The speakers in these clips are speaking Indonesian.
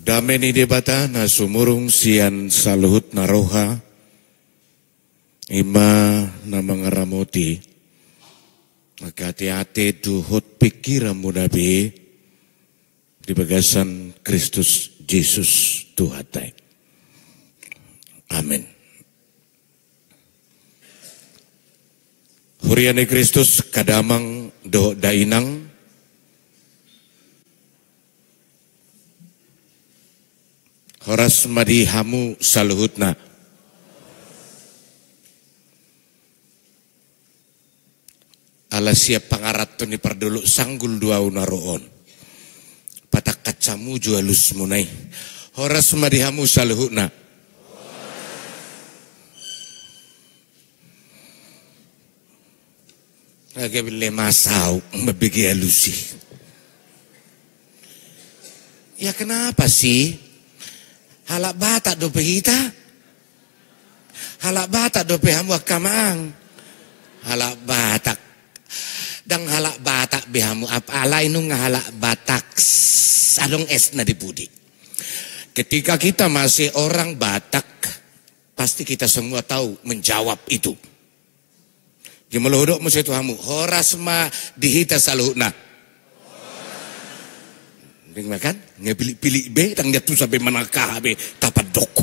Dameni debata na sumurung sian saluhut naroha ima na mangaramoti magati-ati duhut pikiran munabi di bagasan Kristus Yesus Tuhatai. Amin. Huriane Kristus kadamang do dainang horas madihamu saluhutna. Ala siap pangarat ni pardulu sanggul dua unaroon. Patak kacamu jualus munai. Horas madihamu saluhutna. Agak bile masau mebegi alusi. Ya kenapa sih? Halak batak dope kita. Halak batak dope hamu akamang. Halak batak. Dan halak batak behamu apa alai nung halak batak adong es na dipudi. Ketika kita masih orang Batak, pasti kita semua tahu menjawab itu. Gemelohudok mesti tuhamu. Horas ma dihita saluhna. Dengar kan? Pilih B tang jatuh sampai manakah B tapat dok.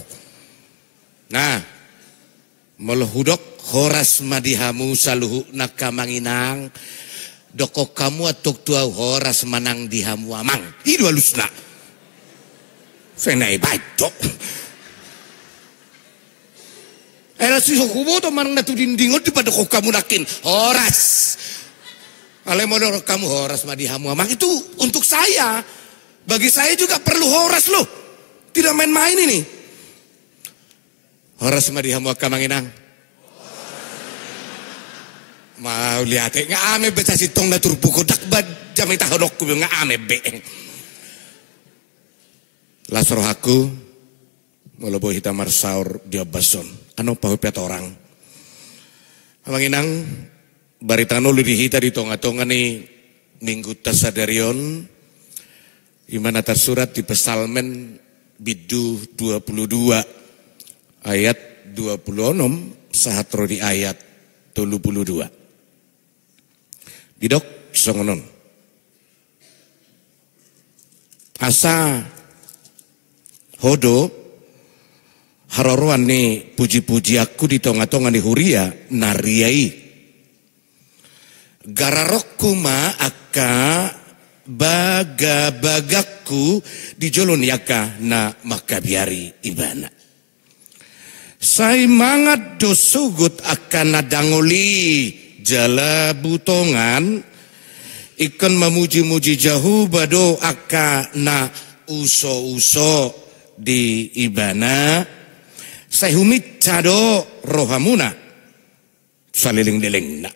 Nah, melohudok horas madihamu saluhna kamanginang. Doko kamu atuk tua horas manang dihamu amang. Hidu halusna. Senai baik dok. Era si hukumo to manang natu dindingot di pada kok kamu nakin horas. Ale modal kamu horas madihamu amang itu untuk saya. Bagi saya juga perlu horas loh. Tidak main-main ini. Horas madihamu kamanginang. Mau lihat nggak ame baca si tong natur buku dak bad jamita hodok ku nggak ame be. Lasroh aku melebu hitam marsaur dia bason. Ano pahupet orang. Amanginang baritano lidi hita di tonga-tonga ni minggu tasadarion. Imana tersurat di Pesalmen bidu 22 ayat 26 sahatro di ayat 32. Didok songonon. Asa hodo haroroan ni puji-puji aku di tonga-tonga ni huria nariai. Gararokku ma aka baga-bagaku di jolon yaka na makabiari ibana. Say mangat dosugut akan nadangoli jala butongan ikan memuji-muji jauh bado aka na uso-uso di ibana. Say humit cado rohamuna saliling-liling na.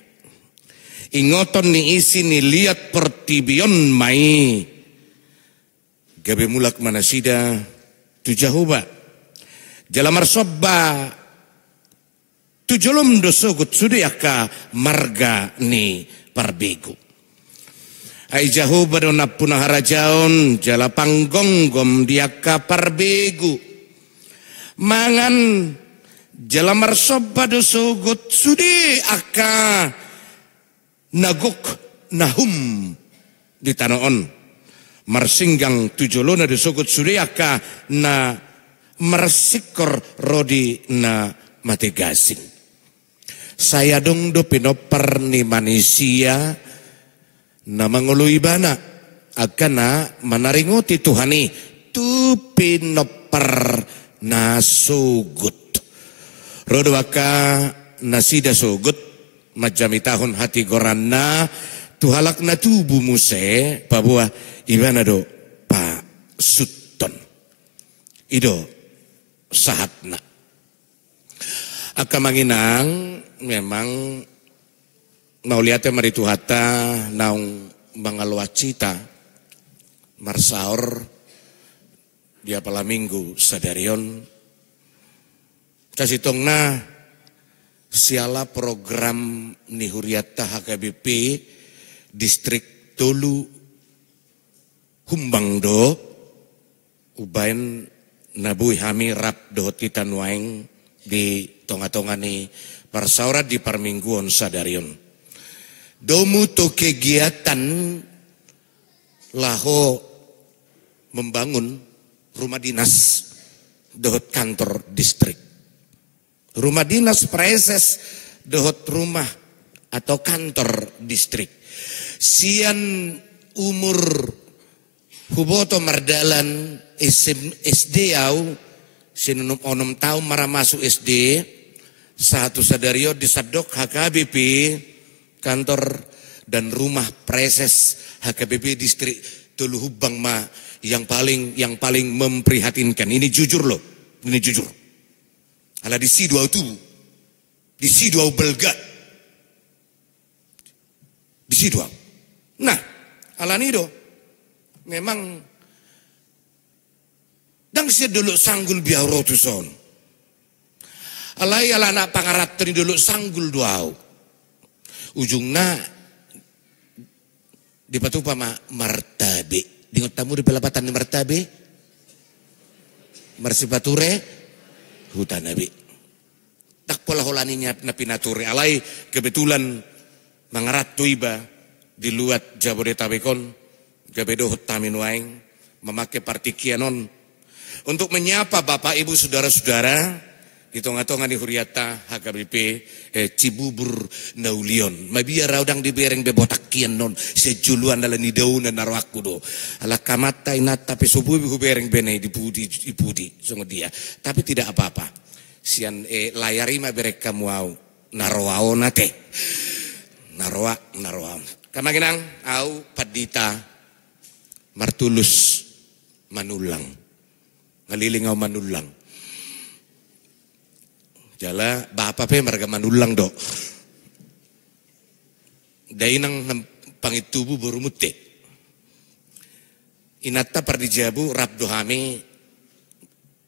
Ingoton ni isi ni liat pertibion mai. Gabe mulak manasida tu jahuba. Jalamar sobba tu jolom dosogut sudiaka marga ni parbegu. Ai jahuba dona punahara jaon jala panggonggom diaka parbegu. Mangan jalamar sobba dosogut sudiaka naguk nahum di tanoon marsinggang tujolona dosogut sudiaka na marsikor rodi na mategasing. Saya dong do pinopar ni manusia na mangului bana agana manaringoti Tuhani tu pinopar na sugut. Rodwaka nasida sugut majami tahun hati goranna tuhalak na tubuh muse pabuah ibana do pa sutton. Ido sahatna. Akamanginang memang mau lihatnya maritu hata naung mangalwacita marsaor dia pala minggu sadarion kasitongna siala program nihuriata HKBP distrik Tolu Humbangdo ubain nabui hami rap dohot kita nuaing di tonga-tonga ni parsaurat di parmingguan sadarion. Domu to kegiatan laho membangun rumah dinas dohot kantor distrik. Rumah dinas preses dohot rumah atau kantor distrik. Sian umur huboto mardalan SD au sinunum onom tahun mara masuk SD satu sadario disadok HKBP kantor dan rumah preses HKBP distrik Tulu Hubang ma yang paling memprihatinkan. Ini jujur loh, ini jujur. Ala di siduau tubuh, di siduau belga, di siduau. Nah, ala nido memang dang siya dulu sanggul biaro tu son. Alai ala nak pangarat teri dulu sanggul duau. Ujungna di patupa martabe. Dingot tamu di pelapatan di martabe. Marsipature hutan nabi. Tak pola holaninya na pinature. Alai kebetulan mangarat tu iba di luat Jabodetabekon gabedo hutamin waing memakai partikianon untuk menyapa Bapak Ibu saudara-saudara di tonga-tonga di Huriata HKBP Cibubur Naulion. Mabia raudang di bereng bebotak kian non sejuluan dalam ni daun dan narwaku do. Ala kamata inat tapi subuh ibu bereng benai di pudi sungguh dia. Tapi tidak apa-apa. Sian layari ma berek kamu au narwao nate. Narwa. Kamaginang au padita martulus manulang. Ngaliling au manulang. Jala bapak pe marga manulang do. Dainang pangitubu burumute. Inata pardijabu rabdo hami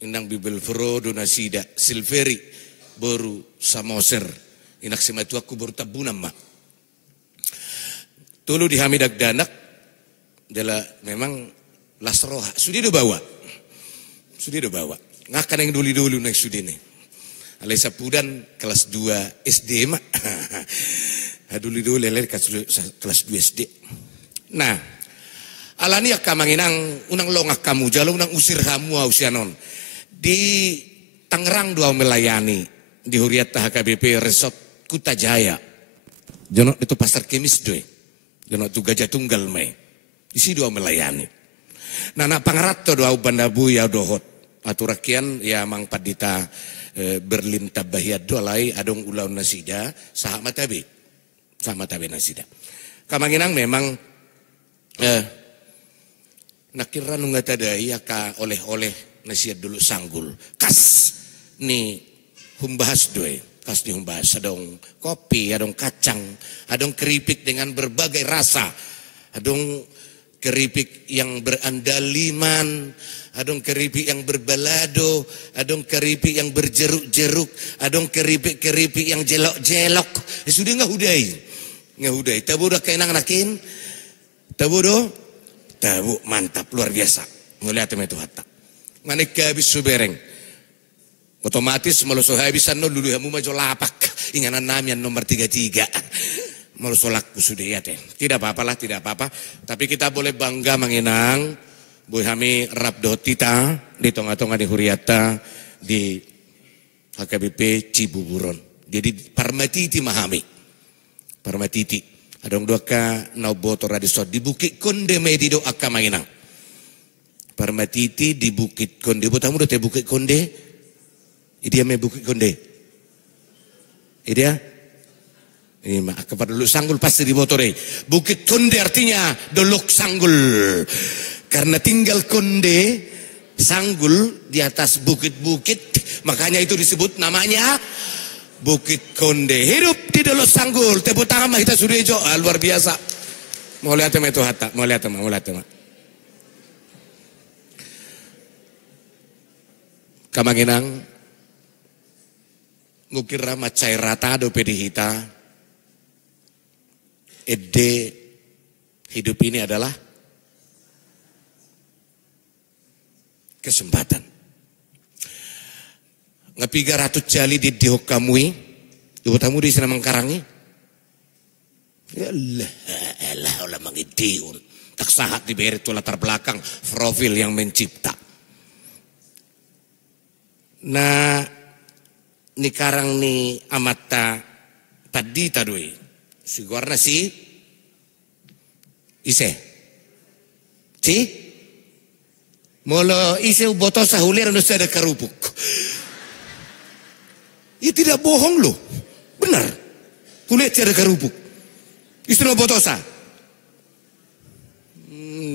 inang bibel fro donasida silveri boru samoser inak sematu aku boru tabunam mak. Tulu di hami dagdanak jala memang lasroha sudi do bawa. Ngakan yang dulu naik sudi nih. Alai sapudan kelas 2 SD mak. Dulu lele kelas 2 SD. Nah, alani akamanginang unang longak kamu jalo unang usir hamu ausianon. Di Tangerang dua melayani di Huriata HKBP Resort Kutajaya. Jono itu pasar kemis doy. Jono tu Gajah Tunggal mai. Isi dua melayani. Nah, pangarat to dua bandabu ya dohot. Aturakian ya mang padita Berlin tabahiyad dolai adong ulau nasida sahabat tabe nasida. Kamanginang memang nakira nunga tadai ka oleh nasihat dulu sanggul. Kas ni humbahas doy. Kas ni humbahas adong kopi, adong kacang, adong keripik dengan berbagai rasa. Adong keripik yang berandaliman, adong keripik yang berbalado, adong keripik yang berjeruk-jeruk, adong keripik yang jelok-jelok. Sudah ngahudai. Tabu dah kainang nakin, tabu mantap luar biasa. Melihat itu hatta. Manik habis subereng. Otomatis maluso habisan no lulu hamu majo lapak. Inganan namian nomor 33. Maluso laku sudah ya teh. Tidak apa-apa. Tapi kita boleh bangga menginang. Boy kami rabdo tita di tonga-tonga di Huriata di HKBP Cibuburon. Jadi parmatiti mahami. Parmatiti. Adong dua ka nauboto radisot di Bukit Konde medido akka manginang. Parmatiti di Bukit Konde. Botamu do te Bukit Konde. Idia me Bukit Konde. Idia. Ini mak kepada dulu sanggul pasti di motore. Bukit Konde artinya dolok sanggul. Karena tinggal konde, sanggul di atas bukit-bukit, makanya itu disebut namanya Bukit Konde. Hidup di dalam sanggul, tepuk tangan mah kita sudah hijau, luar biasa. Mau lihat itu hatta, mau lihat. Kamanginang, ngukira macai rata do pedihita, hidup ini adalah kesempatan. Ngapiga ratut jali di dihokamui, ibu tamu di sana mengkarangi. Ya Allah, Allah mangidiun. Tak sahat diberi itu latar belakang profil yang mencipta. Nah, ni karang ni amata padita doi. Sigurna si ise. Si molo ise boto sahulir anu sada karupuk. Ya tidak bohong loh. Benar. Kulit ada karupuk. Istri botosa.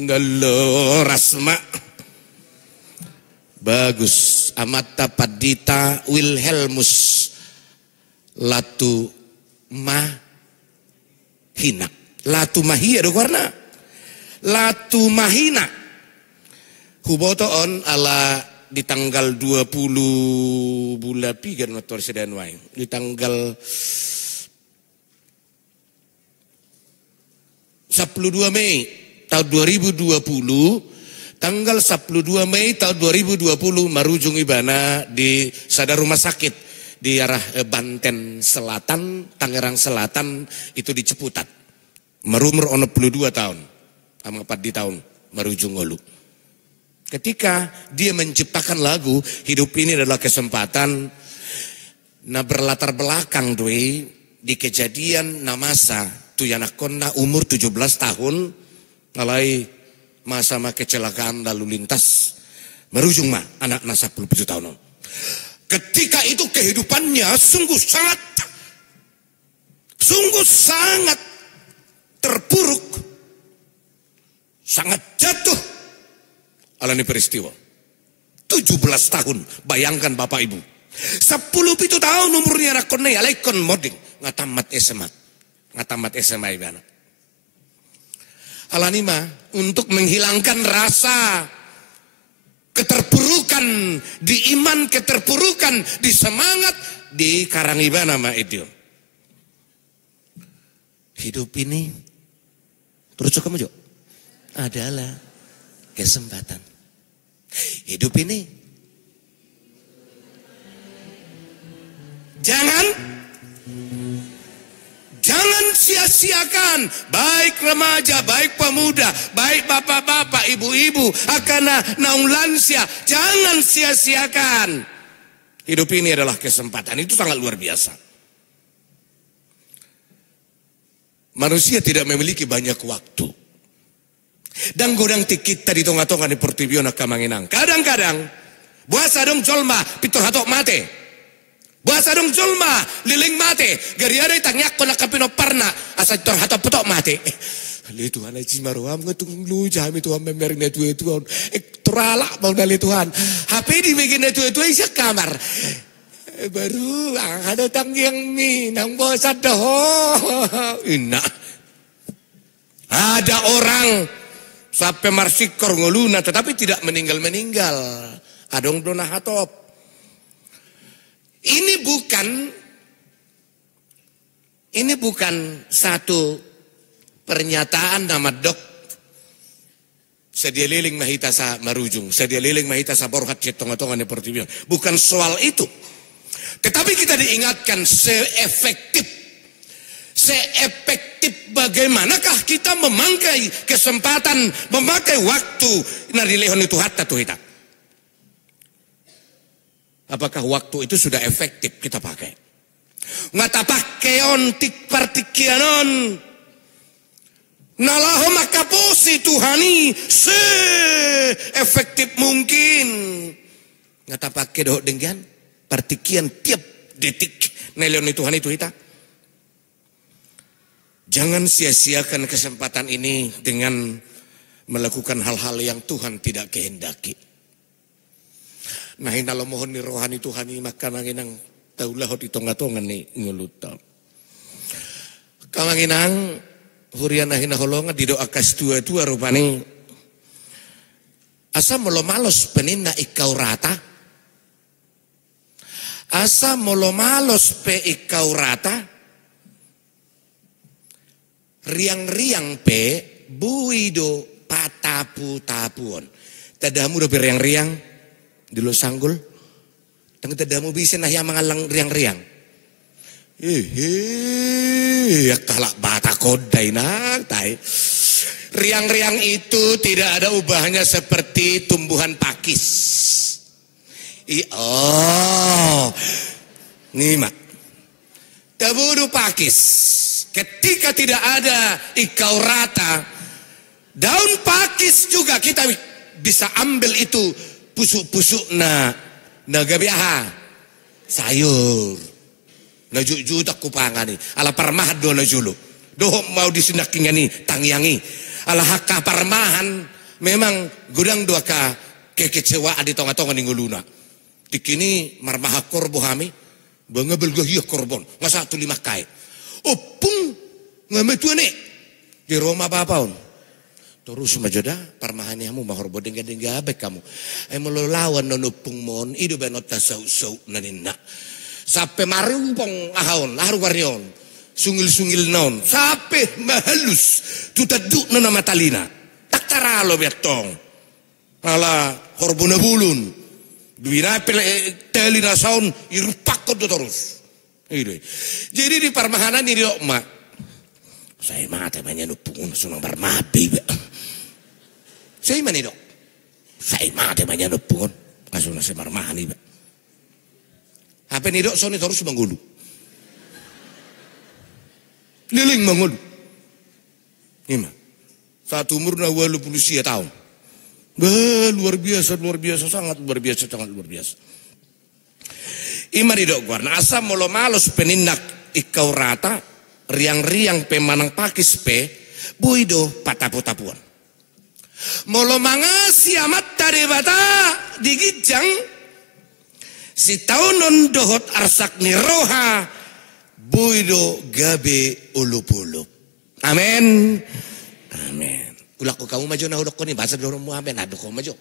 Dalo rasma. Bagus. Amata padita Wilhelmus Latu Mahina. Latu Mahia do warna. Latu Mahina. Huboto on ala di tanggal 20 bulan 3 motor sedan wae. Di tanggal 12 Mei tahun 2020, tanggal 12 Mei tahun 2020 marujung ibana di sada rumah sakit di arah Banten Selatan, Tangerang Selatan itu di Ciputat. Marumur ono 22 tahun, sama 4 di tahun marujung ngolu. Ketika dia menciptakan lagu Hidup Ini Adalah Kesempatan, nah berlatar belakang doi di kejadian namasa tu yanakonna umur 17 tahun nalai masa kecelakaan lalu lintas merujung anak nasa 17 tahun. Ketika itu kehidupannya sungguh sangat terpuruk, sangat jatuh. Alani peristiwa 17 tahun, bayangkan Bapak Ibu 10 tahun umurnya rakone alaikon moding ngatamat SMA ibana. Alanima untuk menghilangkan rasa keterpurukan di iman, keterpurukan di semangat di karangibana ma itu. Hidup ini terus kamu Jo adalah kesempatan. Hidup ini jangan sia-siakan, baik remaja, baik pemuda, baik bapak-bapak, ibu-ibu, akana naung lansia, jangan sia-siakan. Hidup ini adalah kesempatan, itu sangat luar biasa. Manusia tidak memiliki banyak waktu. Dan godang kita di tonga-tonga di Portibiona Kamanginang. Kadang-kadang buasa dong jolma pitur hatok mate. Buasa dong jolma liling mate. Gari ada tangyak ko nakapino parna asa tor hatok putok mate. Ali Tuhan aji maruam ngatung lu jami Tuhan memerin itu Tuhan. Terala mau dari Tuhan. HP dibikin itu isi kamar. Baru ada tangyang minang bosan doh. Ina. Ada orang sampai marsikor ngoluna tetapi tidak meninggal. Adong dona hatop. Ini bukan satu pernyataan nama dok. Sedia liling mahita sa marujung. Sedia liling mahita sa borhat cetonga-tonga Portibion. Bukan soal itu. Tetapi kita diingatkan seefektif bagaimanakah kita memakai kesempatan, memakai waktu narilehon itu hatta tuh kita. Apakah waktu itu sudah efektif kita pakai? Ngata pakeon tik partikianon. Nalaho makaposi Tuhani se efektif mungkin. Ngata pakai doh dengan partikian tiap detik neleon Tuhan itu kita. Jangan sia-siakan kesempatan ini dengan melakukan hal-hal yang Tuhan tidak kehendaki. Nah, inalo mohon ni rohani Tuhani maka nanginang taulah di tonga-tonga ni nguluta. Kamanginang huriana hinaholonga didoa kastua-tua rupani asa molo malos penina ikau rata. Asa molo malos pe ikau rata. Riang-riang pe buido patapu-tapuon. Tadamu udah beriang-riang Dilo sanggul. Tang tadamu bisa nah yang mangalang riang-riang. Kalak bata kodai nak tai. Riang-riang itu tidak ada ubahnya seperti tumbuhan pakis. Nih mak. Tabudu pakis. Ketika tidak ada ikau rata, daun pakis juga kita bisa ambil itu pusuk-pusuk nagabiaha sayur. Najujudak kupangani ala parmah do najulu. Doh mau disindakingani tangyangi. Ala hakka parmahan memang gudang dua ka kekecewa di tonga-tonga ningguluna. Dikini marmaha korbo hami bangabel gahia korbon ngasa tu lima kai. Opung ngametu ane di Roma bapaun. Terus majoda parmahani hamu mahorbo dengga abek kamu. Ay melolawan nonopung mon idu benot tasau-sau naninna. Sampai marumpong ahon, lahar warnion, sungil-sungil naon, sampai mahalus, tutaduk na matalina, tak taralo biatong, ala horbuna bulun, duwina teli na saun, irupak ko terus. Jadi di parmahanan ini dok mak, saya mati banyak nupungun sunang barmabi, saya mana dok, saya mati banyak nupungun, kasunang saya barmahan iba. Apa nih dok, Sony terus mengulu. Liling mengulu. Ima. Saat umur na 80 tahun. Luar biasa, sangat luar biasa. Ima nih dok, warna asam molo malos penindak ikau rata, riang-riang pemanang pakis pe, buido patapu-tapuan. Molo mangasi amat tade bata digijang, si taunon dohot arsak ni roha buido gabe ulup-ulup. Amin. Amin. Ulak ko kamu maju na hulok ko ni basa dorong mo amin ado ko maju.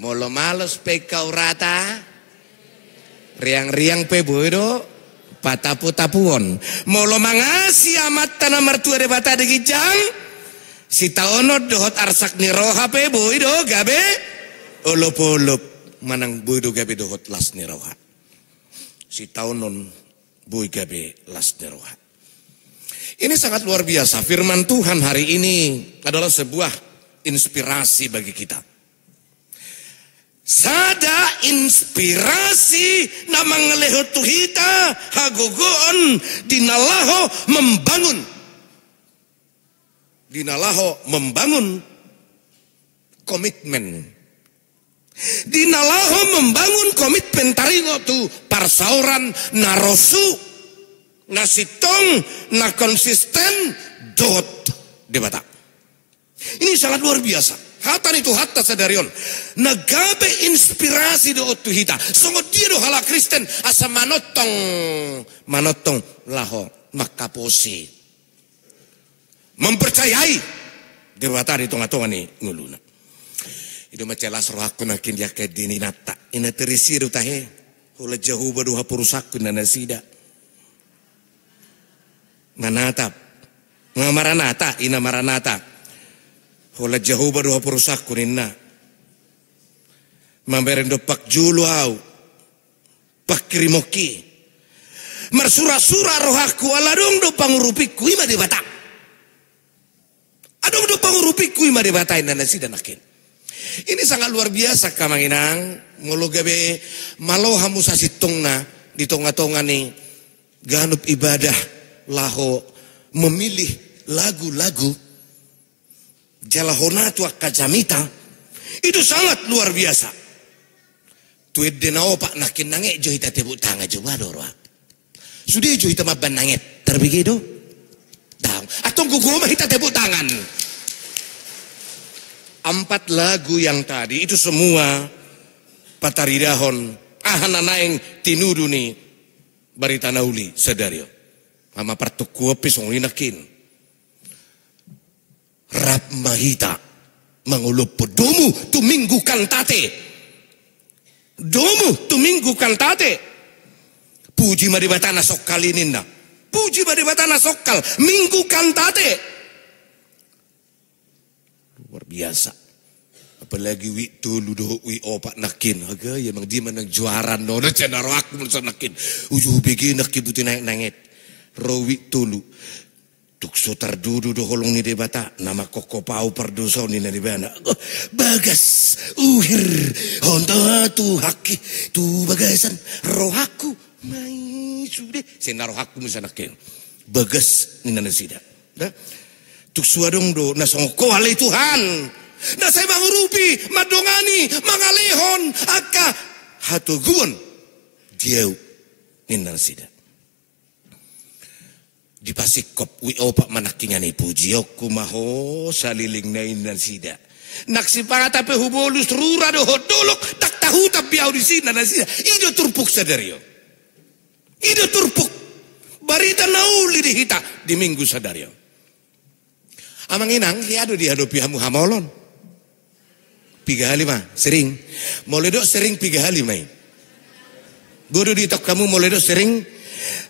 Molo malos pe kau rata riang-riang pe buido patapu-tapuon. Molo mangasi amat tanah mertua de bata de gijang si taunon dohot arsak ni roha pe buido gabe ulup-ulup manang buido gabe dohot las ni roha. Si taunon bui gabe las ni roha. Ini sangat luar biasa. Firman Tuhan hari ini adalah sebuah inspirasi bagi kita. Sada inspirasi na mangaleho tuhita hagogoon dinalaho membangun. Dinalaho membangun komitmen. Dinalaho membangun komitmen taringo tu parsauran narosu nasitong na konsisten dot debata. Ini sangat luar biasa. Hatan itu hatta sadarion. Nagabe inspirasi do tuhita. Songo dia do hala Kristen asa manotong laho makaposi. Mempercayai debata di tengah-tengah ni nguluna. Itu macelas rohaku nakin dia ke dini nata. Ina terisiru tahe. Hula jauh baduha purusaku na nasida. Manatap. Ngamaranata. Ina maranata. Hula jauh baduha purusaku nina. Mamberendo pak julu au. Pak kirimoki. Marsura-sura rohaku aladong do pangurupiku ima debata. Adong do pangurupiku ima debata ina nasida nakin. Ini sangat luar biasa kamanginang. Mulu gabe maloha musa sitongna di tonga-tonga ni ganup ibadah laho memilih lagu-lagu jalahonatu akajamita itu sangat luar biasa. Tuid denao pak nakin nange johita tebuk tanga coba dorwa. Sudah johita maban nanget terbegitu. Dang atau guguma hita tebuk tangan. 4 lagu yang tadi itu semua pataridahon ahananaeng tinudu ni barita nauli sadario. Mama partuku pisong linakin. Rap mahita mangulup domu tuminggu kantate. Domu tuminggu kantate. Puji maribatana sokkal ininna. Puji maribatana sokkal minggu kantate. Luar biasa. apalagi wi tulu do wi opak nakin aga ya mang di manang juara no na cenaro aku mulsa nakin uju begi nakibuti naik nangit rowi tulu tukso tardudu do holong ni debata nama koko pau pardoso ni na dibana bagas uhir honda tu haki tu bagasan rohaku mai sude senaro haku mulsa nakin bagas ni na sida dah tukso adong do na songko alai Tuhan na saya mangurupi, madongani, mangalehon, aka hatuguan diau ninan sida. Di pasikop wi opak manakingan ibu jiok kumaho saliling na inan sida. Naksi pangatape hubolus rura do hodolok tak tahu tapi au di sina na sida. Ido turpuk sadario. Ido turpuk. Barita nauli di hita di minggu sadario. Amang inang hiado dihadapi hamu hamolon. 3 hari mah sering moledok sering 3 hari mai bodo di tok kamu moledok sering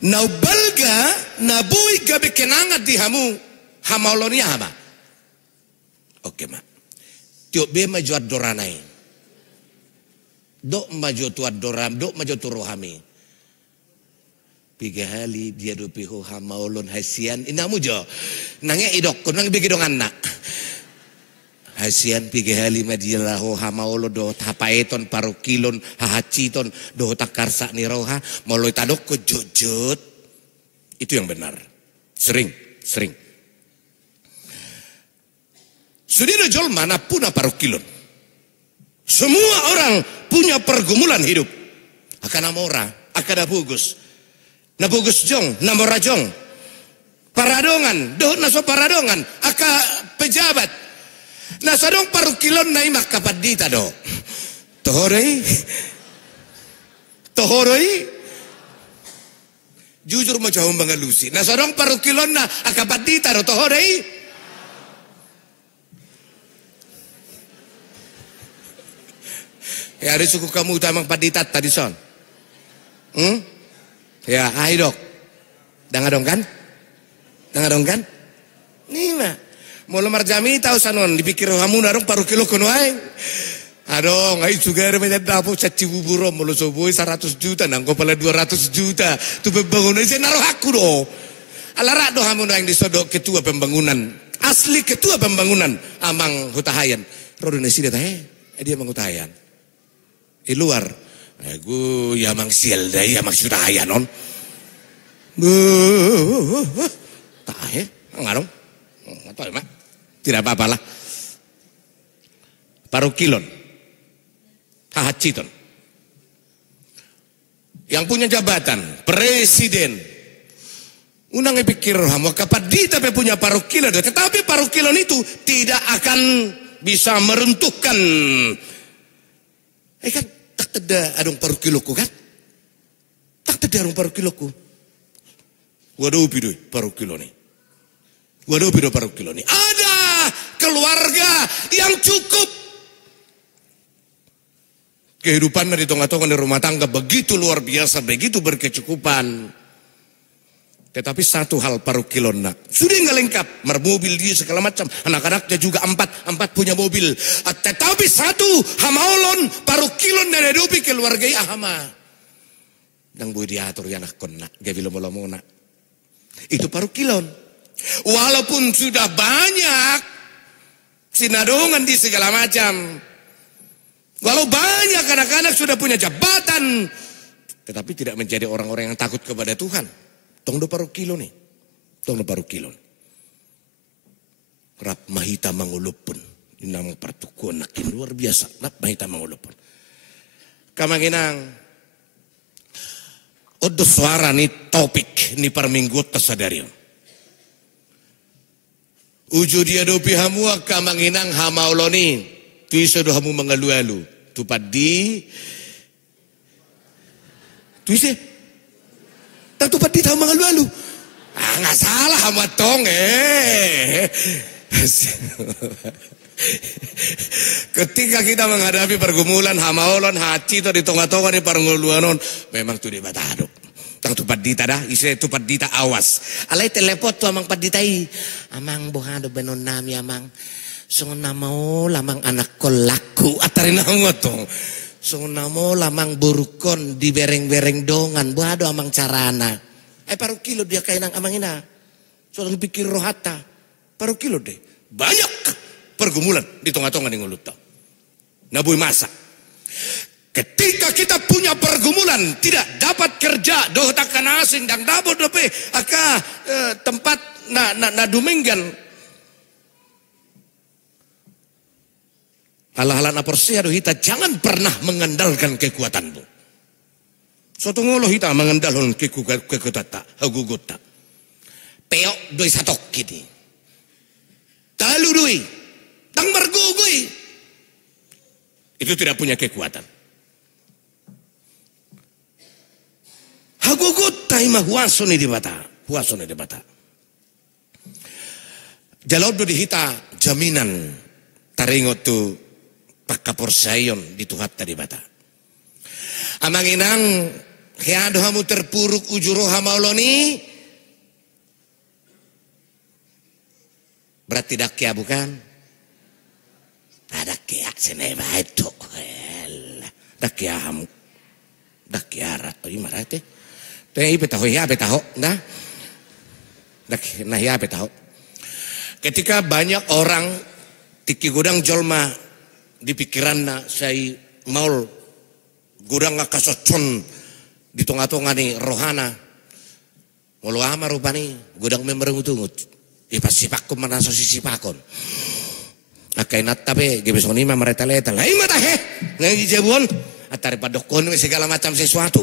nau balga nabui gabe kenangat di hamu hamaulonia hama oke mak tiok be majuat doranai dok maju tuat doram dok maju turohami 3 hari dia dopiho hamaulon hasian inamu jo nangnya idok kunang begi dong anak hasian 3 hari madilaho hamaolo do tapaeton parokilon hahaciton do takarsa ni roha moloi tadok ko jojot itu yang benar sering sudiro jol manapun parokilon semua orang punya pergumulan hidup akan amora akan nabugus jong namorajong paradongan do naso paradongan aka pejabat nah sadong parukilon na imak kapadita do. Tohoroi. Jujur mo jauh mengelusi. Nah sadong parukilon na kapadita do tohoroi. Ya hari suku kamu utamang paditat tadi son. Ya ayo dok. Dangadong kan? Nih mah. Mula marjami tahu sanon dipikir kamu narong paruh kilo kono aing. Aduh, ngai juga menyat dapur caci buburo mulu soboi 100 juta nangko pala 200 juta. Tu pembangunan saya naruh aku do. Alara do kamu yang disodok ketua pembangunan. Asli ketua pembangunan amang hutahayan. Rodone sida teh dia mang hutahayan. Di luar. Aku ya mang sial dai ya mang hutahayan non. Tah ngarong. Atau mak. Tidak apa-apalah. Parukilon. Hahaciton. Yang punya jabatan. Presiden. Unang pikir hamu kapadita punya parukilon. Tetapi parukilon itu tidak akan bisa meruntuhkan. Kan tak teda adong parukiloku kan. Tak teda adong parukiloku. Waduh pidoy parukilon ini. Waduh pidoy parukilon ini. Ada keluarga yang cukup. Kehidupan di tengah-tengah di rumah tangga begitu luar biasa, begitu berkecukupan. Tetapi satu hal parukilon nak. Sudah nggak lengkap, mobil dia segala macam. Anak-anaknya juga empat punya mobil. Tetapi satu hamaolon parukilon dari dupi keluarga ahama. Nang boleh diatur ya nak kona, gabi lomo-lomo nak. Itu parukilon. Walaupun sudah banyak sinadongan di segala macam. Walau banyak anak-anak sudah punya jabatan, tetapi tidak menjadi orang-orang yang takut kepada Tuhan. Tong do parukilon nih. Tong do parukilon. Rap mahita mangulupun. Ini nama pertukuan nakin luar biasa. Rap mahita mangulupun. Kamanginang. Odo suara nih topik nih per minggu tersadarion. Uju dia dopi hamua kamanginang hamauloni. Tuiso do hamu mengalu-alu. Tupat di. Tuise. Tak tupat di tahu mengalu-alu. Nggak salah hama tong Ketika kita menghadapi pergumulan hamaulon hati itu di tengah-tengah di pergumulan memang tu di batado. Tang tupat dita dah, isi tupat dita awas. Alai telepon tu amang paditai. Amang bohado benon nami amang. So namo lamang anak ko laku atarin mo to. So namo lamang burukon di bereng-bereng dongan buado amang carana. Ay paru kilo dia kain ang amang ina. So lang pikir rohata. Paru kilo deh. Banyak pergumulan di tengah-tengah ng ulut. Nabuy masa. Ketika kita punya pergumulan tidak dapat kerja doh takkan asing dan dapot dope aka tempat na dumenggan. Hal-halan aporsia doh hita jangan pernah mengandalkan kekuatanmu. Suatu ngolo hita mengandalkan kekuatan hagugota. Peok doi satok kini. Talu doi. Tang margugui. Itu tidak punya kekuatan. Hagugota ima huaso ni di bata. Huaso ni di bata. Jalod do dihita jaminan taringot tu pakaporsayon di tuhat tadi bata. Amang inang hiado hamu terpuruk ujuro hamauloni. Berarti dakya bukan? Ada kaya seneba itu. Dakya hamu. Dakya rat. Imarate. Tengah ipe tahu ya tahu. Nah. Nah ya tahu. Ketika banyak orang tiki gudang jolma di pikiranna saya maul gudang ngakasocon di tengah-tengah nih rohana. Mulu ama rupani gudang memerengutungut. Ipasipakon manaso sisipakon. Akai natape gebesoni mah mareta-leta. Lai mata he ngi jebuon atari padokon segala macam sesuatu.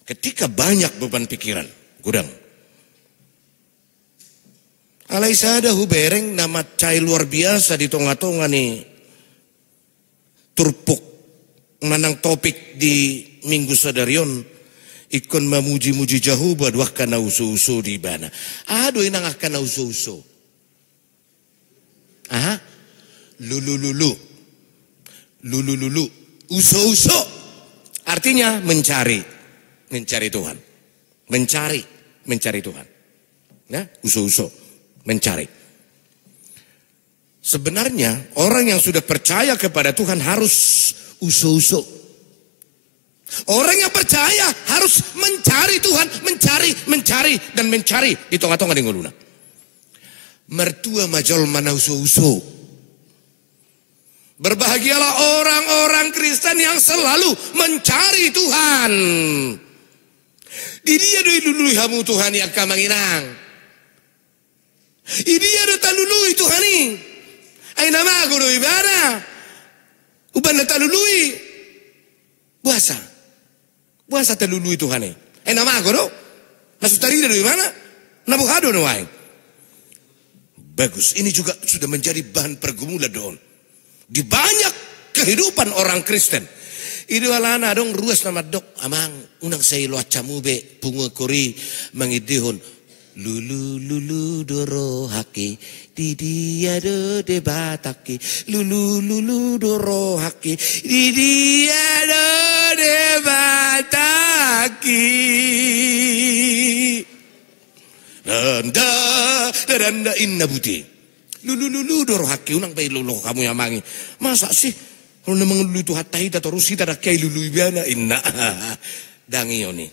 Ketika banyak beban pikiran gudang. Alai sada hubereng nama cai luar biasa di tengah-tengah nih. Turpuk manang topik di minggu sadarion. Ikon mamuji-muji jahu badwah kana usu-usu di bana. Aduh inang kana usu-usu. Aha. Lulu-lulu. Lulu-lulu. Usu-usu. Artinya mencari. Mencari Tuhan. Mencari Tuhan. Ya, usu-usu. Mencari. Sebenarnya orang yang sudah percaya kepada Tuhan harus usu-usu. Orang yang percaya harus mencari Tuhan, mencari di tengah-tengah di nguluna. Mertua majol mana usu-usu. Berbahagialah orang-orang Kristen yang selalu mencari Tuhan. Di dia dulu hamu Tuhan yang kamanginang. Di dia do talului Tuhan ini. Ay nama aku do ibara. Uban na talului. Buasa talului Tuhan ini. Ay nama aku do. Nasutari do ibara. Nabuhado no ay. Bagus. Ini juga sudah menjadi bahan pergumulan don. Di banyak kehidupan orang Kristen. Idu alana dong ruas nama dok amang unang say lo acamube punga kori mangidihon lulu doro haki di dia de bataki lulu doro haki di dia de bataki danda inna buti lulu doro haki unang bay lulu kamu yang mangi masa sih kalau namang lulu itu hatai atau rusi tak kaya lulu biana inna dangi yoni.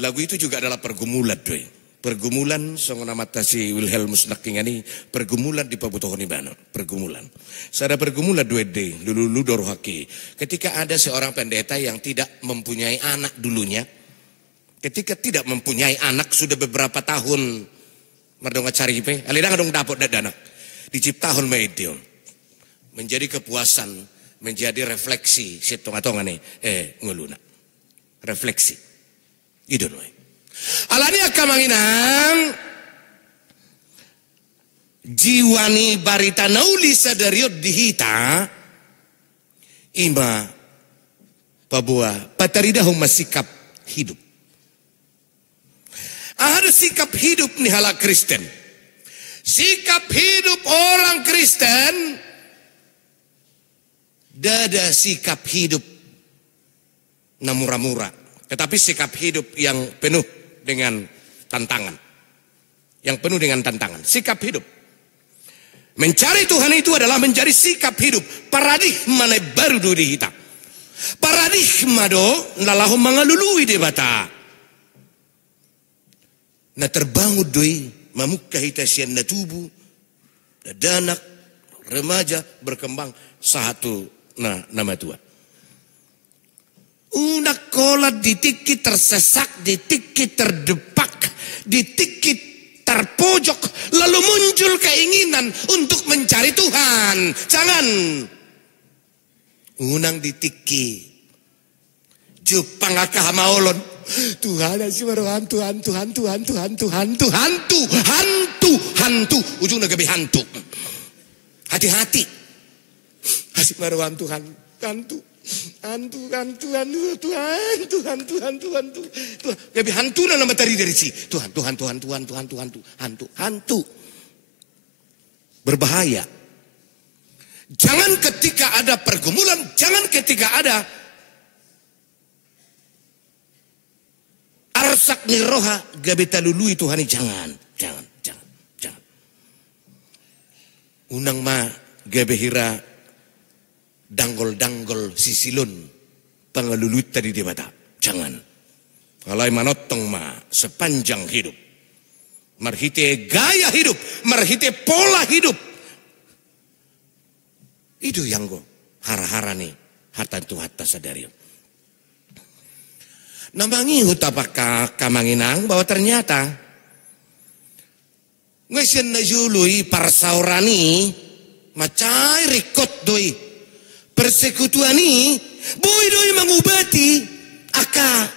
Lagu itu juga adalah pergumulan doy. Pergumulan song nama si Wilhelmus Naking ini pergumulan di pabutohon ibana pergumulan. Sada pergumulan doy de lulu dorohaki. Ketika ada seorang pendeta yang tidak mempunyai anak dulunya, ketika tidak mempunyai anak sudah beberapa tahun mardonga caripe, alidang dong dapot dadanak diciptahon medion. Menjadi kepuasan, menjadi refleksi setong-tongan nguluna. Refleksi. Itu noy. Alani akamanginang jiwani barita nauli sadariot dihita ima pabua pataridahong masikap hidup. Ada sikap hidup ni hala Kristen. Sikap hidup orang Kristen dada sikap hidup na murah-murah, tetapi sikap hidup yang penuh dengan tantangan. Yang penuh dengan tantangan, sikap hidup. Mencari Tuhan itu adalah mencari sikap hidup. Paradigma na baru do dihita. Paradigma do nalaho mangalului de bata. Na terbangun doi mamukah hita sian na tubuh. Na danak remaja berkembang satu nama tua. Unak kolat ditikit tersesak, ditikit terdepak, ditikit terpojok, lalu muncul keinginan untuk mencari Tuhan. Jangan. Unang ditiki. Jupang akah maulon. Tuhan hantu. Ujungnya gabi hantu. Hati-hati. Asik maruan Tuhan. Hantu. Tuhan. Gabi hantu na nama tadi dari si. Tuhan. Hantu. Berbahaya. Jangan ketika ada pergumulan, jangan ketika ada arsak niroha gabi talului Tuhan, jangan. Unang ma gabi hira danggol sisilun pangalulut tadi di mata. Jangan. Alai manotong ma sepanjang hidup. Marhite gaya hidup, marhite pola hidup. Itu yang go hara-hara nih hatan tu hatta sadari. Nambangi hutapaka kamanginang bahwa ternyata ngesen na jului parsaurani macai rikot doi persekutuani boy doi mengubati aka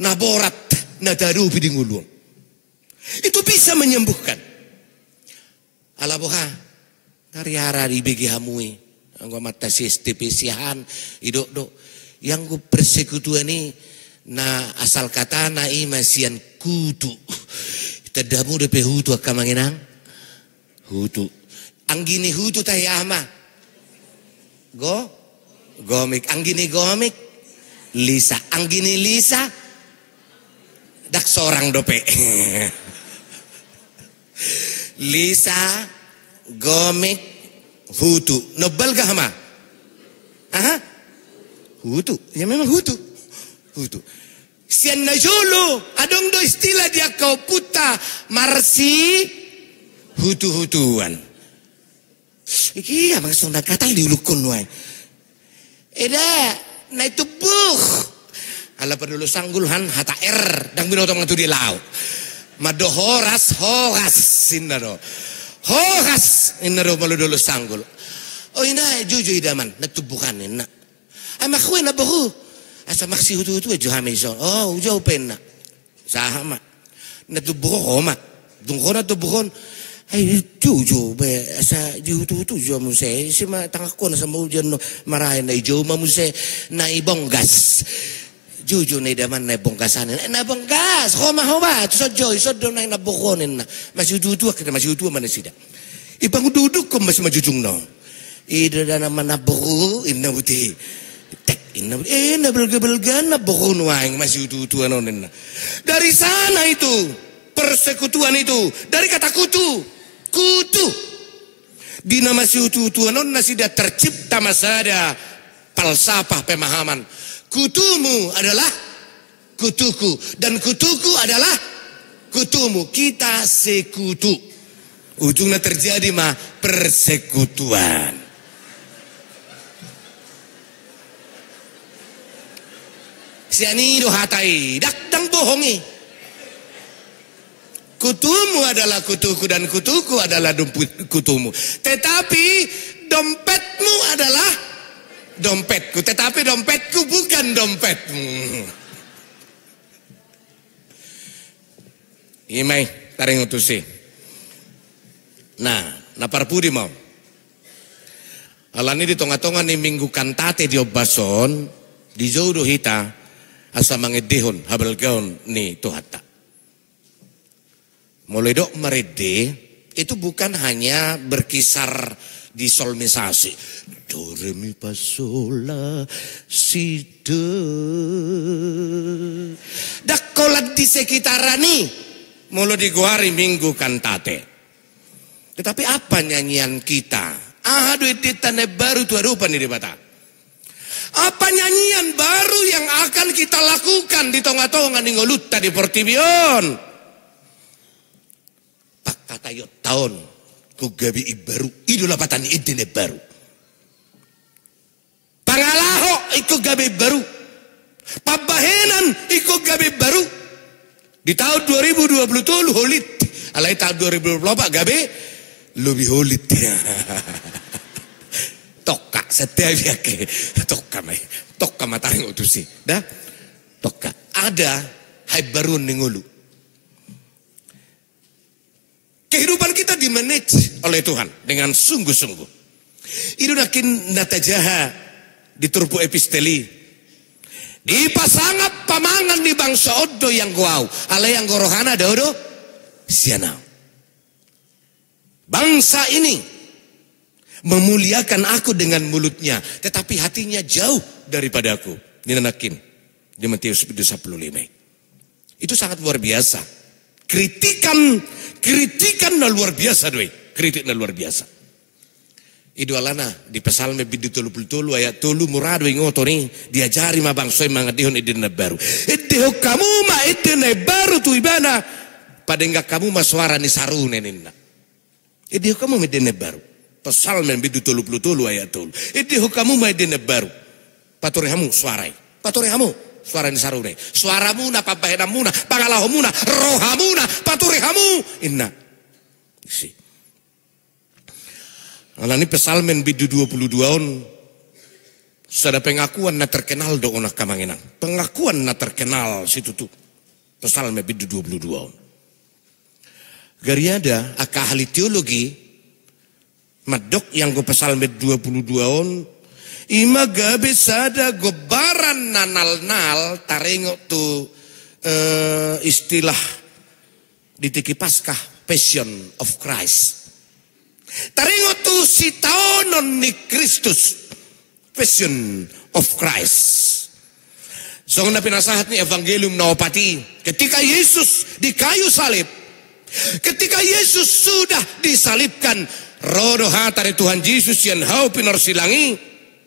naborat nadaru pidingulung. Itu bisa menyembuhkan. Alaboha Hari-hari di begi hamui, anggo mata sistipisihan, idok do, yang gue persekutuan ini, na asal kata na imasian kutu, tadamu depe hutu akamanginang, hutu, anggini hutu tayama, gomik, anggini gomik, Lisa, anggini Lisa, dak seorang dope, Lisa. Gomik Hutu. Nobel gak hama? Aha? Hutu. Ya memang Hutu. Sian najolo. Adong do istilah dia kau puta. Marsi. Hutu-hutuan. Iki ya maksud nak kata diulukun wai. Eda. Na itu buh. Ala pedulu sanggulhan hata dan binotong itu di lau. Mado horas sinaro. Horas inaro malu dulu sanggul. Oh ina juju idaman natubukan ina. Amakwe na bahu. Asa maksi hutu aja hamison. Oh jauh pena. Sahama. Natubuko homa. Dungkona tubukon. Ay juju be asa jutu jo muse. Sima tangako na sa maujan no marahin na jo mamuse na ibonggas. Juju na idaman na bonggasan. Na bonggas. Homa. So joy. So doon na nabukonin na. Masih duduk kita masih duduk mana sida. Ibang duduk kok masih majujung no. Ida na naman nabuko. Ina buti. Tek. Ina buti. Nabelga na buko nuang. Masih duduk ano na. Dari sana itu. Persekutuan itu. Dari kata kutu. Kutu. Di nama masih duduk ano na sida tercipta masada. Palsafah pemahaman. Kutumu adalah kutuku. Dan kutuku adalah kutumu. Kita sekutu. Ujungnya terjadi mah persekutuan. Sianido hatai. Dakdang bohongi. Kutumu adalah kutuku dan kutuku adalah kutumu. Tetapi dompetmu adalah dompetku, tetapi dompetku bukan dompetmu. Imai taring utusi. Nah, naparpudi mau. Alani di tonga-tonga ni minggu kantate di obason, di jodoh hita, asa mangedehon habel gaun ni tuhata. Mulai dok merede, itu bukan hanya berkisar di solmisasi. Do re mi fa sol la si do. Dakolat di sekitaran nih. Mulu diguari minggu kantate. Tetapi apa nyanyian kita? Aduh ditane baru tuh rupa nih debata. Apa nyanyian baru yang akan kita lakukan di tonga-tonga nih ngolutta di Portibion? Pak kata yo tahun ku gabi baru idola patani idene baru. Pangalaho iku gabi baru. Pabahenan iku gabi baru. Di tahun 2020 holit. Alai tahun 2024 gabi lebih holit. Tokka setiap yake. Tokka matahari utusi. Dah. Tokka. Ada hai baru ningulu. Kehidupan kita dimanage oleh Tuhan dengan sungguh-sungguh. Itu nakin natajaha di turpu episteli. Di pasangat pamangan di bangsa odo yang guau. Alai yang gorohana dodo sianau. Bangsa ini memuliakan aku dengan mulutnya, tetapi hatinya jauh daripada aku. Ninanakin di Matius 15. Itu sangat luar biasa. Kritikan na luar biasa doi. Kritik na luar biasa. Idu alana di Psalme bidu 30 ayat 30 murado ngoto ni diajari ma bangsa mangadihon idin baru. Idho kamu ma idin baru tu ibana padengga kamu ma suara ni sarune ninna. Idho kamu ma idin baru. Psalme bidu 30 ayat 30. Idho kamu ma idin baru. Paturehamu suarai. Paturehamu suara ni sarune. Suaramu na papahenamu na pangalahomu na rohamu na paturehamu inna. Si. Alani Psalmen bidu 22 on. Sada pengakuan na terkenal do onak kamanginang. Pengakuan na terkenal situ tu. Psalmen bidu 22 on. Gariada aka ahli teologi madok yang go Psalmen 22 on. Ima gabe sada gobaran nanal-nal tarengok tu istilah ditiki Paskah Passion of Christ. Taringo tu si taonon ni Kristus. Passion of Christ. So na pinasahat ni Evangelium na opati. Ketika Yesus di kayu salib. Ketika Yesus sudah disalibkan. Rodo hatari Tuhan Yesus yang hau pinorsilangi.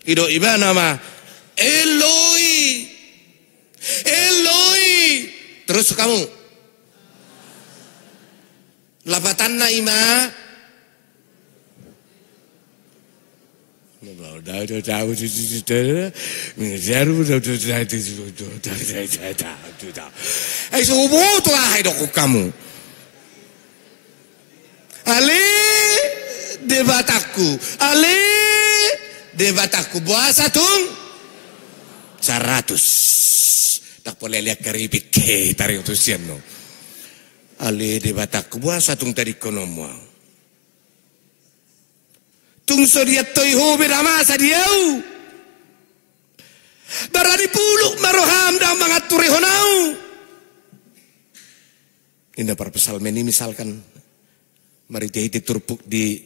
Ido iba nama. Eloi. Eloi. Terus kamu. Lapatan na ima. Subuh lah hidup kamu. Ale debataku buasa tung 100. Tak boleh lihat keripik ke tarik utusian no. Ale debataku buasa tung tadi konomu. Tung sodiat toy hobe dama sa diau. Barani puluk maroham dah mangaturi honau. Indah para Psalmen ini misalkan mari jahiti turpuk di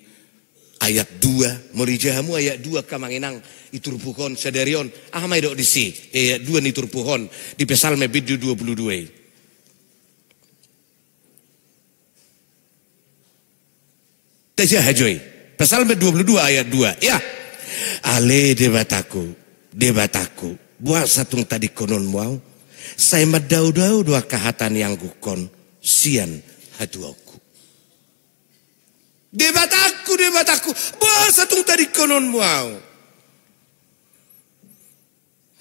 ayat 2. Morijahamu ayat 2 kamanginang iturpukon sadarion. Ahmai dok disi ayat 2 ni turpukon di Psalmen bidu 22. Tajah hajoi. Psalmen 22 ayat 2. Ya. Ale debataku. Buat satu tadi konon mau. Saya madau-dau dua kahatan yang gukon. Sian haduaku. Debataku. Buat satu tadi konon mau.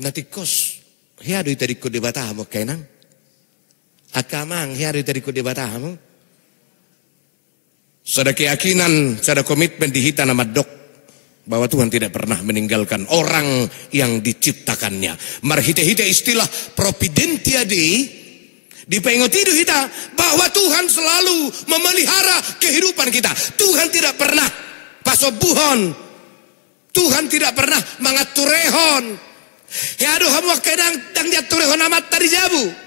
Nanti kos. Hiadu tadi ko debatahamu kainang. Akamang hiadu tadi ko debatahamu. Sada keyakinan, sada komitmen di hita nama dok bahwa Tuhan tidak pernah meninggalkan orang yang diciptakannya. Marhite-hite istilah providentia di pengotidu kita bahwa Tuhan selalu memelihara kehidupan kita. Tuhan tidak pernah pasobuhon. Tuhan tidak pernah mangaturehon. Ya aduh hamu kadang dang diaturehon amat tadi jabu.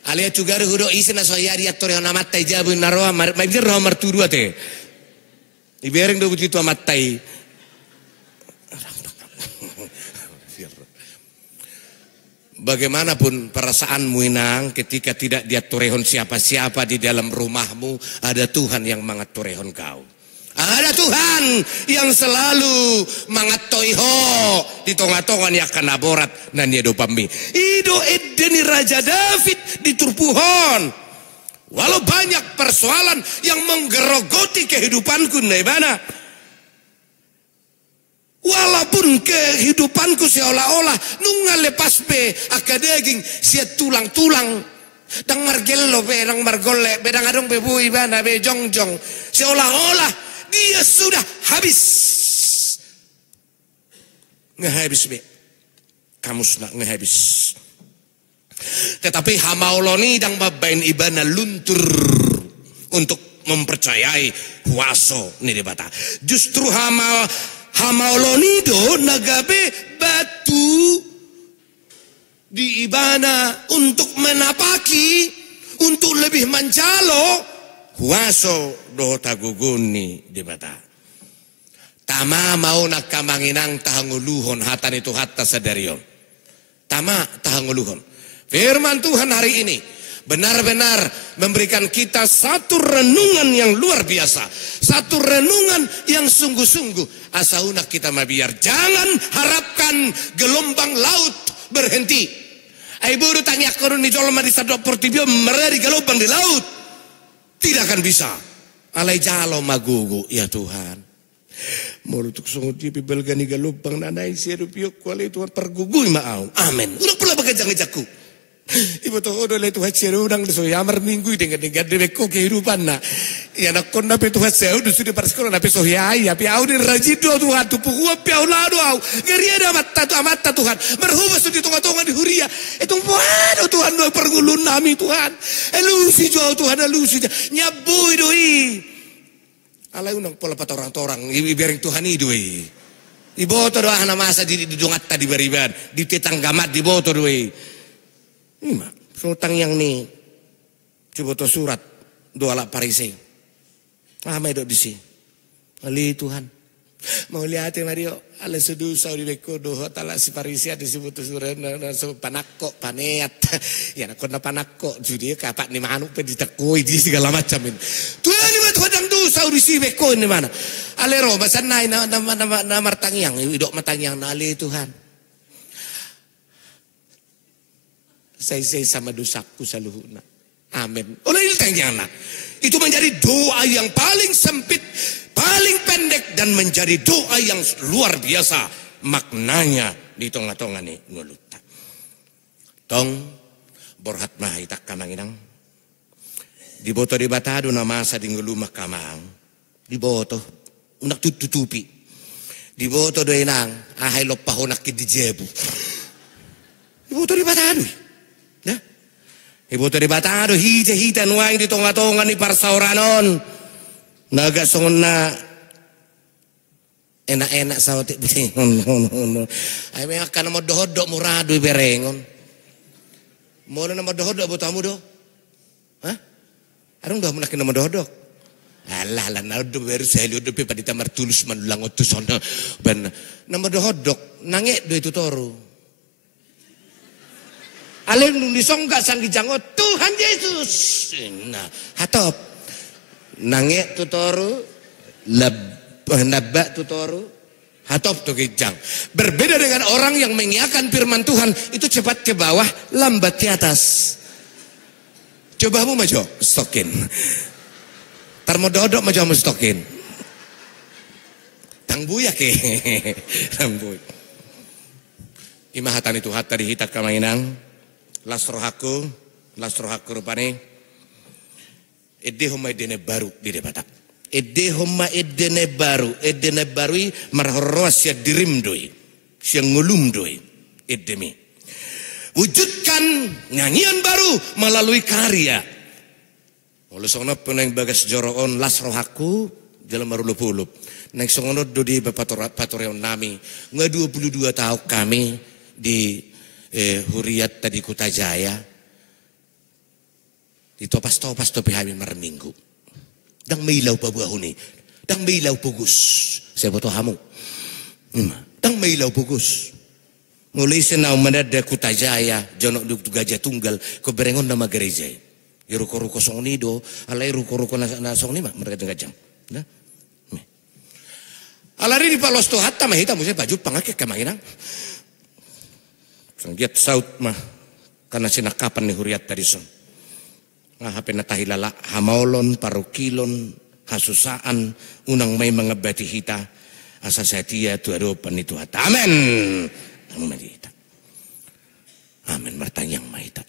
Alia juga hudo isi na soyari aktor yang namat tay jabu naroa maibir roh marturu ate. Ibereng do begitu amat tay. Bagaimanapun perasaanmu inang ketika tidak diaturehon siapa-siapa di dalam rumahmu, ada Tuhan yang mangaturehon kau. Ada Tuhan yang selalu mangatoiho di tonga-tongan yang akan aborat nan yedo pambi. Ido edeni Raja David diturpuhon. Walau banyak persoalan yang menggerogoti kehidupanku nebana. Walaupun kehidupanku seolah-olah nungal lepas be akadeging sia tulang-tulang dang margello be dang margolle be dang adong be bui bana be jongjong seolah-olah dia sudah habis ngehabis be kamus nak ngehabis tetapi hamauloni dang mabain ibana luntur untuk mempercayai kuaso ni debata justru hamaulonido nagabe batu di ibana untuk menapaki untuk lebih mencalo kuaso do taguguni di bata tama mau nakamanginang tahanguluhon hatan itu hatta sadarion tama tahanguluhon firman Tuhan hari ini benar-benar memberikan kita satu renungan yang luar biasa. Satu renungan yang sungguh-sungguh. Asaunak kita mabiar. Jangan harapkan gelombang laut berhenti. Ay buru tanya korun ni jolma di sadok portibio mereri gelombang di laut. Tidak akan bisa. Alay jalo magugu. Ya Tuhan. Morutuk sungut di bibelgani gelombang nanay sirupio kuali Tuhan pergugui maau. Amin. Udah pula bagajang-gajaku. Ibu tuh udah lihat Tuhan serudang di soyamar minggu dengan debeko kehidupan na. Ya nak kon nape Tuhan udah sudah persekolah nape sohyai api au di rajido Tuhan tu puhua piau lado au. Geria ada mata Tuhan. Merhubah sudah tengah-tengah di huria. Itu waduh Tuhan no pergulun nami Tuhan. Elusi jauh Tuhan elusi nyabui doi. Alai unang pola pat orang-orang biaring Tuhan idoi. Iboto doa hana masa di dongat tadi beriban di tetanggamat di boto doi. Ini mah, sutang yang nih, coba tuh surat doa lak parisai, ramai dok di sini, ali Tuhan, mau lihatin Mario, ala sudu saudi beko doa talak si parisai ada sebut surat, so panakko paneat, ya nak kena panakko, jadi kapak nih manu pe ditekoi di segala macam ini, Tuhan ini mah Tuhan doa saudi si beko ini mana, alero basan nai nama martangiang, idok martangiang ali Tuhan. Saya sama dosaku saluhuna. Amin. Oleh itu tanya itu menjadi doa yang paling sempit, paling pendek dan menjadi doa yang luar biasa maknanya di tengah-tengah nih nguluta. Tong borhat mah itak kamanginang. Di boto di batado na masa di ngulumah kamang. Di boto unak tutupi. Di boto do inang ahay lopahonak di jebu. Di boto di batado. Ya, ibu tadi batado hita nuang di tonga-tonga ni parsauranon, naga songon na enak-enak sawati bingon. Ay may akan mo dohodok murado iberengon. Mo na mo dohodok butamu do, ha? Arong do mo nakin mo dohodok. Alah na do beru selo do pe padita martulus manulang otusono ben na mo dohodok nange do itu toru. Aleng nung disongga sang gijango Tuhan Yesus. Nah, hatop. Nange tutoru, nabak tutoru, hatop tu gijang. Berbeda dengan orang yang mengiakan firman Tuhan itu cepat ke bawah, lambat di atas. Coba mu maju, stokin. Tarmododok maju mu stokin. Tangbuya ke, tangbuy. Imahatan itu hatta dihitak kamainang. Lasrohaku rupane ede homa edene baru di debatak ede homa edene barui marhorwas ya dirim doi siang ngulum doi edemi wujudkan nyanyian baru melalui karya oleh sono peneng bagas joroon lasrohaku jalan marulupulup naik songono dodi bapatoreon nami nge 22 tahun kami di Huriat tadi Kutajaya ditopas-topas topi kami marminggu dang mailaw pabuahuni dang mailaw pugus saya butuh hamu dang mailaw pugus Mulai senau menada kutajaya, jonok duk gajah tunggal, ko berengon nama gereja. Ya ruko-ruko song nido, alai ruko-ruko na song ni mah mereka gajang. Nah. Alari di palos to hatta mah hita musai baju pangake kemahiran. Sanggiat saut mah karena sinakapan ni huriat tadi son. Nga hape na tahilala hamaulon parukilon hasusaan unang may mga bati hita asa setia tu adopan itu hata. Amen. Ang malita. Amen martanyang mahita.